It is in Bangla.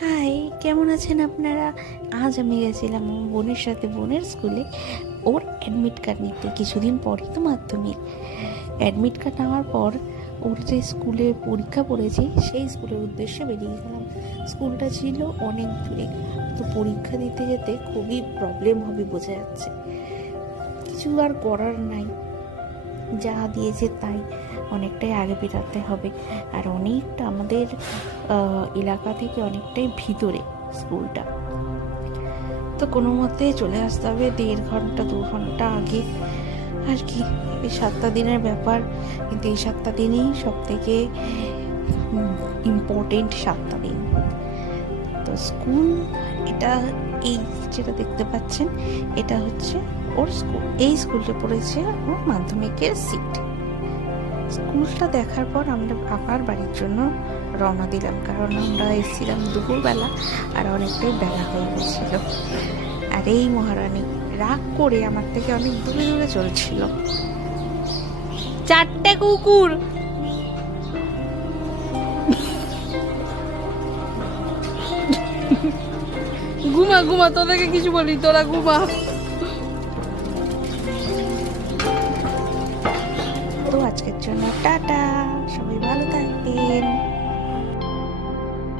হাই, কেমন আছেন আপনারা? আজ আমি গেছিলাম আমার বোনের সাথে বোনের স্কুলে ওর অ্যাডমিট কার্ড নিতে। কিছুদিন পরই তো মাধ্যমিক। অ্যাডমিট কার্ড নেওয়ার পর ওর যে স্কুলে পরীক্ষা পড়েছে সেই স্কুলের উদ্দেশ্যে বেরিয়ে গেলাম। স্কুলটা ছিল অনেক দূরে, তো পরীক্ষা দিতে যেতে খুবই প্রবলেম হবে বোঝা যাচ্ছে। কিছু আর করার নাই, যা দিয়েছে তাই, অনেকটাই আগে বেরাতে হবে। আর অনেকটা আমাদের এলাকা থেকে অনেকটাই ভিতরে স্কুলটা, তো কোনো মতে চলে আসতে হবে 1.5-2 ঘন্টা আগে আর কি। এই 7টা দিনের ব্যাপার, কিন্তু এই 7টা দিনই সব থেকে ইম্পর্টেন্ট 7টা দিন। তো স্কুল, এটা এই যেটা দেখতে পাচ্ছেন এটা হচ্ছে ওর স্কুল। এই স্কুলটা পড়েছে ওর মাধ্যমিকের সিট। স্কুলটা দেখার পর আমরা আবার বাড়ির জন্য রওনা দিলাম, কারণ আমরা এসেছিলাম দুপুরবেলা আর অনেকটাই বেলা হয়ে গেছিল। আর এই মহারানী রাগ করে আমার থেকে অনেক দূরে দূরে চলছিল। 4টে কুকুর। ঘুমা ঘুমা, তোদেরকে কিছু বলি, তোরা ঘুমা। তো আজকের জন্য টাটা, সবাই ভালো থাকবেন।